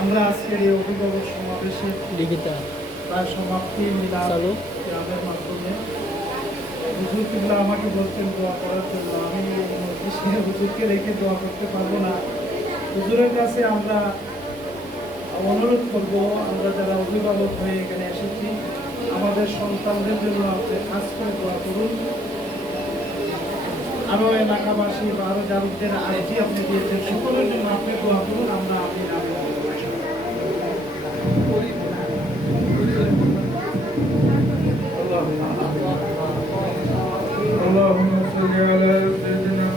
আমরা আজকের এই অভিভাবক সমাবেশের প্রায় সমাপ্তি মিলাদ গ্রামের মাধ্যমে হুজুর কিবলা আমাকে বলছেন দোয়া করার জন্য। আমি হুজুরকে রেখে দোয়া করতে পারবো না। হুজুরের কাছে আমরা অনুরোধ করব, আমরা যারা অভিভাবক হয়ে এখানে এসেছি, আমাদের সন্তানদের জন্য আপনি খাস করে দোয়া করুন। আরও এলাকাবাসী বা আরও যাদের আইটি আপনি দিয়েছেন সকলের জন্য আপনি দোয়া করুন। আমরা আপনি اللهم صل على سيدنا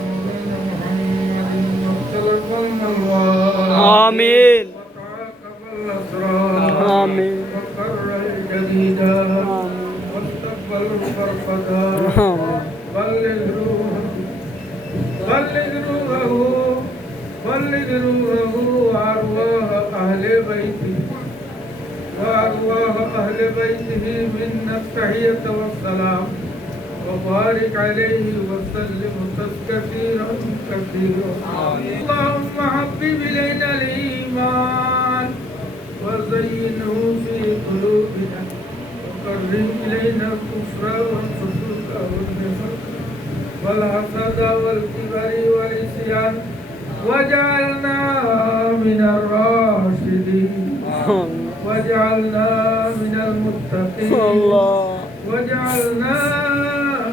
محمد مختلف الألوان آمين وتعاقب الأسرار آمين وقر الجديدا واستقبل الفرقدا بلغ روحه وأرواح أهل بيته منا التحية والسلام وبارك عليه وسلم كثيرا اللهم حبب إلينا الإيمان وزينه في قلوبنا وكره إلينا الكفر والفسوق والنفاق والحسد والكبر والعصيان واجعلنا من الراشدين واجعلنا من المتقين واجعلنا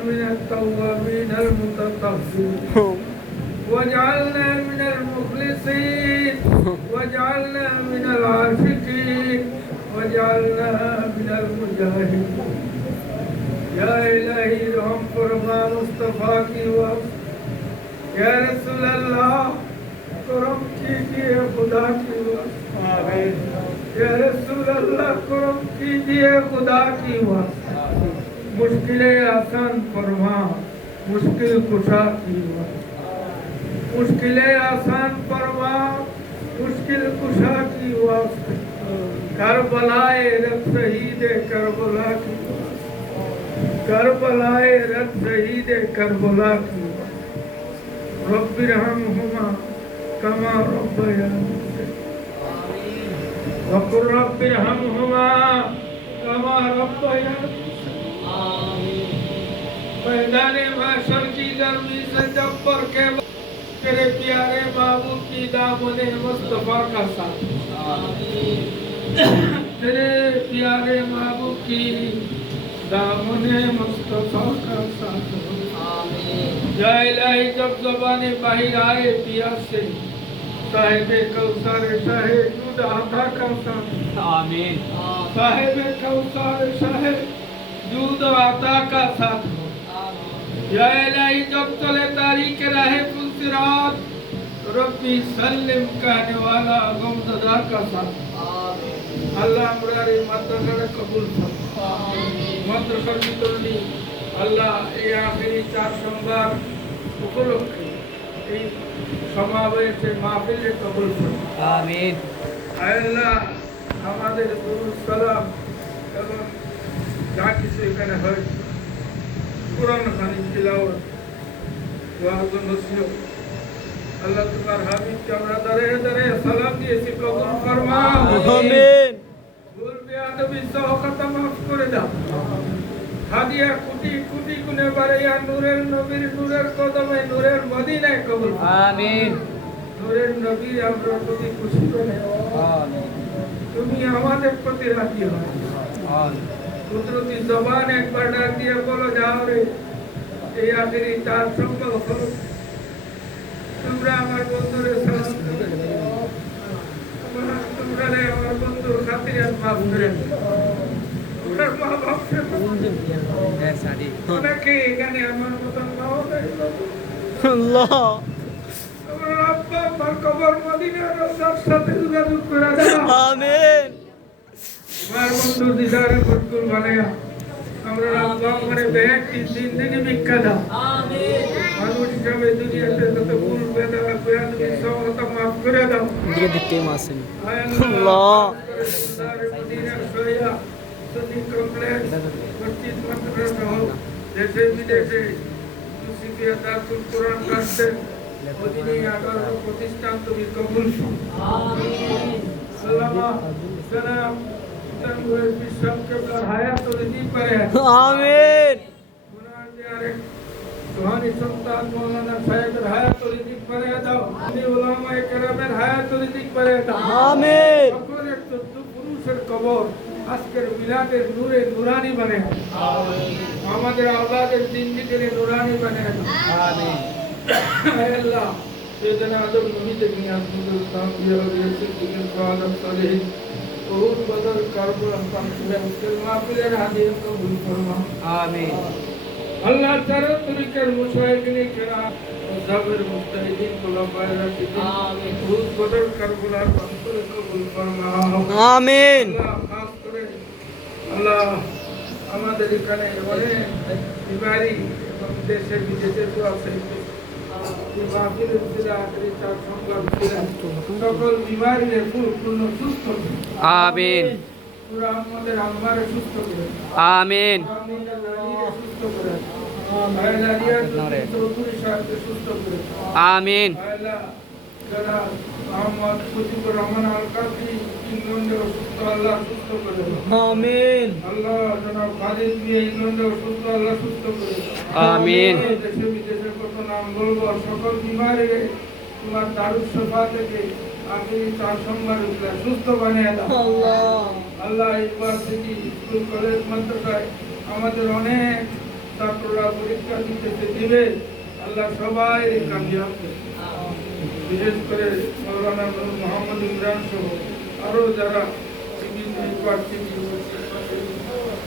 من التوابين المتطهرين واجعلنا من المخلصين واجعلنا من العاشقين واجعلنا من المجاهدين يا إلهي رحم فرما مصطفى کی وقت یا رسول اللہ کرم کیجیے خدا کی وقت یا رسول اللہ کرم کیجیے خدا کی وقت मुश्किलें आसान फरमा मुश्किल कुशा की मुश्किलें आसान फरमा मुश्किल कुशा की वास्ते करबलाए रब शहीद करबला की करबलाए रब शहीद करबला की रब्बिरहमहुमा कमा रब्बयानी वक़ुर रब्बिरहमहुमा कमा रब्बयानी मैदाने महशर की गर्मी से जब पर के तेरे प्यारे बाबू की दामने मुस्तफा का साथ तेरे प्यारे बाबू की दामने मुस्तफा का साथ या इलाही जब ज़बाने बाहर आए पिया से साहिबे कौसर साहिब दूध आता का साथ आमीन साहिबे कौसर साहिब दूध आता का साथ या इलाही जब चले तारीख राहे फुलसिरात रब्बी सल्लिम कहने वाला गमज़दा का साथ अल्लाह मुरारी माद्रासा कबूल फरमा माद्रासा वितरणी अल्लाह এই আখেরি চার সোমবার উপলক্ষে এই সমাবেশে মাহফিলে কবুল করুন আমিন আল্লাহ আমাদের দুরূদ সালাম এবং যা কিছু এখানে হয় कुरान खानी तिलावत वाज नसीहत अल्लाह तुम्हार हाबिब के हमरा दरे दरे सलाम दिए से कबूल फरमा आमीन भूल बेअदबी सह खत्म माफ করে দাও হাদিয়া কোটি কোটি গুণে বাড়াইয়া নূরের নবীর নূরের কদমে নূরের মদিনায় কবুল আমিন নূরের নবী আমরা প্রতি খুশি করে আমিন তুমি আমাদের প্রতি রাজি হও আমিন কুদরতি জবান একবার ডাক দিয়ে বলো যাও রে এই আখেরি চার সম্ভব হলো তোমরা আমার বন্ধুরে সালাম তোমরা আমার বন্ধুর খাতিরে মাফ করে ওনার মা বাপকে ওনাকে এখানে আমার মতন নাও আল্লাহ আমার আব্বা আমার কবর মদিনার রওজার সাথে যোগাযোগ করে দাও আমিন আমার বন্ধু দিদারে কবুল বানায়া আমরা আল্লাহ করে বেহেশতি জিন্দেগি ভিক্ষা দাও আমিন মানুষ হিসাবে দুনিয়াতে যত ভুল বেদা বেয়াদবি সব মাফ করে দাও দিকে দিকে মাসেন আল্লাহ মদিনা শরিয়া সুন্নি কমপ্লেক্স মসজিদ মাদ্রাসা দেশে বিদেশে মুসিফিয়া দারুল কুরআন কাছে মদিনায় আগার প্রতিষ্ঠান তুমি কবুল করো আমিন जनाब तंगुर बिशप के हायात और दी पर है आमीन मुनार प्यारे सुहानी सुल्तान मौलाना साहब हायात और दी पर है दो अन्य उलमा इकराम हायात और दी पर है दो आमीन সকল এক চোদ্দ পুরুষের কবর আজকের মিলাদের নূরে নুরানি বানে আমাদের আওলাদের জিন্দেগির নুরানি বানে আমিন আল্লাহ سيدنا आदम नबी तक नियाज मुझे काम दिया और ये सिद्दीक़ सादम सालेह और बदर कारबुल हम में उसके माफिल हादिर कबूल फरमा आमीन अल्लाह ताला तरीकर मुशाहिदीन किराम ज़बर मुस्ताहिदीन खुलाफाए राशिदीन आमीन और बदर कारबुल हम कबूल फरमा आमीन अल्लाह खास करे अल्लाह আমাদের এখানে অনেক বিমারি এবং দেশে বিদেশে তো আছে সকল বিমারিদের পূর্ণ সুস্থ आमीन পুরা আমাদের আম্মারে সুস্থ করে आमीन আমাদের নারীরে সুস্থ করে আল্লাহ চৌধুরী সাহেবকে সুস্থ করে आमीन আল্লাহ যারা মোহাম্মদ মুজিবুর রহমান আল কাদরি ইংল্যান্ডে অসুস্থ আল্লাহ সুস্থ করে आमीन আল্লাহ জনাব খালিদ বিয়ে ইংল্যান্ডে অসুস্থ আল্লাহ সুস্থ করে आमीन দেশে বিদেশে কত নাম বলবো সকল বিমারে তোমার দারুস শফা থেকে আখিরি চার সোমবার উঠলে সুস্থ বানিয়ে দাও আল্লাহ আল্লাহ ইউনিভার্সিটি স্কুল কলেজ মাদ্রাসায় আমাদের অনেক ছাত্ররা পরীক্ষা দিতে দিবে আল্লাহ সবাই কামিয়াব করে বিশেষ করে মৌলানা নূর মোহাম্মদ ইমরান সহ আরও যারা বিভিন্ন ইউনিভার্সিটি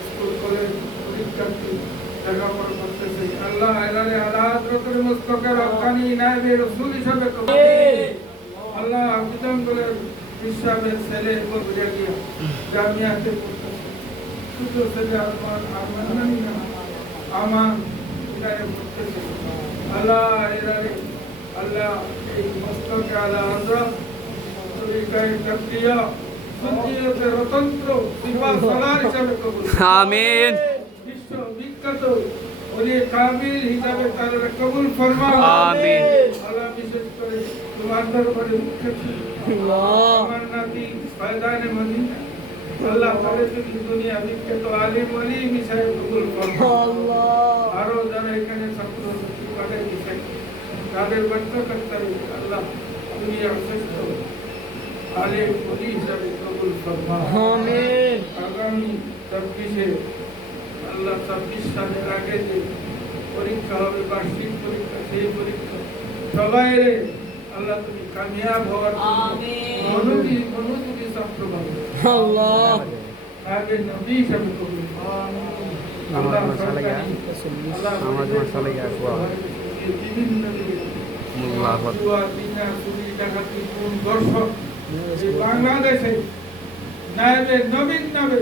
স্কুল কলেজ পরীক্ষার্থী লেখাপড়া করতেছে আল্লাহ এলারে আলা হযরতের মুস্তাফা রব্বানি নায়েবে রাসূল হিসেবে কবুল আল্লাহ আবেদন করে ইসলামের ছেলে বলে গিয়া জামিয়াতে পড়তেছে ছোট ছেলে আমান এলারে পড়তেছে আল্লাহ এলারে আল্লাহ এই মুস্তাফা আলা হযরত তরিকায়ে তাকলিয়া সুন্নিয়তে রতন্ত্র সিফা সালার হিসেবে কবুল आमीन বিখ্যাত ওলি কামিল হিসাবে তার কবুল ফরমাও আমিন আল্লাহ বিশেষ করে তোমার দরবারে আল্লাহ আমার নাতি ফায়দানে মদিনা আল্লাহ তারে তুমি দুনিয়া বিখ্যাত আলিম ওলি হিসাবে কবুল ফরমাও আল্লাহ আরো যারা এখানে ছাত্র ছাত্রী পাঠাই দিচ্ছেন তাদের বাচ্চা কাচ্চারে আল্লাহ দুনিয়া শ্রেষ্ঠ আলিম ওলি হিসাবে কবুল ফরমাও আমিন আগামী 26-এ আল্লাহ 26 সালের আগে যে পরীক্ষা হবে বার্ষিক পরীক্ষা সেই পরীক্ষা সবাই আল্লাহ তুমি কামিয়াব হওয়ার অনুমতি ছাত্র বানাও আল্লাহ আগে নবী হিসাবে কবুল আল্লাহ বিভিন্ন বাংলাদেশে নায়েবে নবীন নবে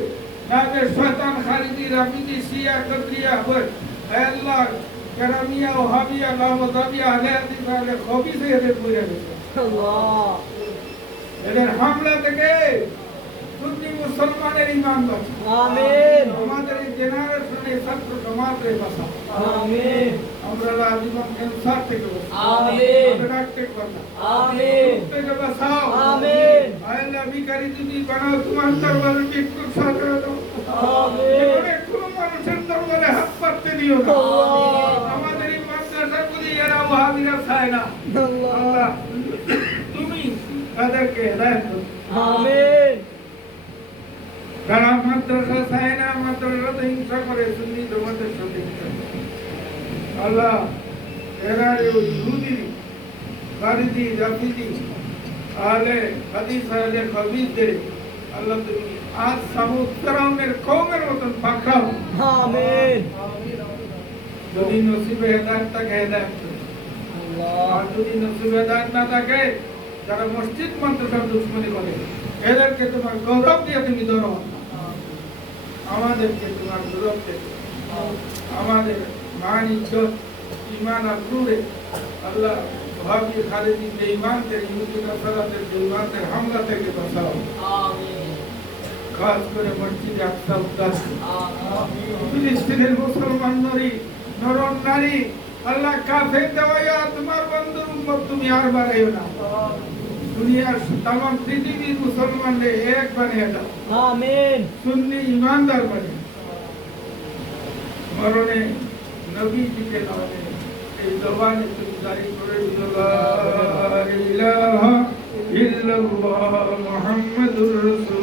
নায়েবে শয়তান খালিদি রাফিদি শিয়া কদরিয়া হয় আল্লাহ কারামিয়া ওহাবিয়া লামদাবিয়া আলে হাদিস আলে খবিস এদের পড়ে গেছে আল্লাহ এদের হামলা থেকে সুন্নি মুসলমানের ঈমান বাঁচে আমিন আমাদের এই জেনারেশনে ছাত্র সমাজে বাঁচা আমিন আমরা জীবন ক্যান্সার থেকে বাঁচা আমিন আমরা থেকে বাঁচা আমিন থেকে বাঁচাও আমিন আল্লাহ ভিখারি যদি বানাও তোমার দরবারে ভিক্ষুক সাজা দাও আমিন জীবনে কোনো মানুষের দরবারে হাত পাততে দিও না আমাদের এই মাদ্রাসাগুলি এরা ওয়াহাবিরা চায় না আল্লাহ তুমি তাদেরকে হেদায়েত দাও আমিন যারা মাদ্রাসা চায় না মাদ্রাসাতে হিংসা করে সুন্নি জমাতের সাথে হিংসা করে। আল্লাহ এরা ওই ইহুদি খারিজি রাফিজি আলে হাদিস আলে খবিজদের আল্লাহ তুমি আজ সামুদ ফেরাউনের কওমের মতন পাকড়াও আমিন যদি নসিবে হেদায়েত থাকে হেদায়েত করো। আল্লাহ আর যদি নসিবে হেদায়েত না থাকে যারা মসজিদ মাদ্রাসার দুশমনি করে এদেরকে তোমার গৌরব দিয়ে তুমি ধরো আমাদেরকে তোমার গৌরব দিয়ে আমাদের মান ইজ্জত ঈমান আবরুরে আল্লাহ ভাবি খালিদি বেঈমানদের ইহুদি নাসারাদের বেঈমানদের হামলা থেকে বাঁচাও আমিন খাস করে মসজিদে আকসা উদ্ধার ফিলিস্তিনের মুসলমান নারী নরম নারী আল্লাহ কাফের দেওয়া তোমার বন্ধুর উম্মত তুমি আর বাড়াইও না দুনিয়ার তাম পৃথিবীর মুসলমানদের এক বানিয়ে দাও আমিন সুন্নি ইমানদার বানিয়ে মরণে নবীজিকে নামে এই জবানে তুমি জারি করে দিও লা ইলাহা ইল্লাল্লাহ মুহাম্মাদুর রাসূলুল্লাহ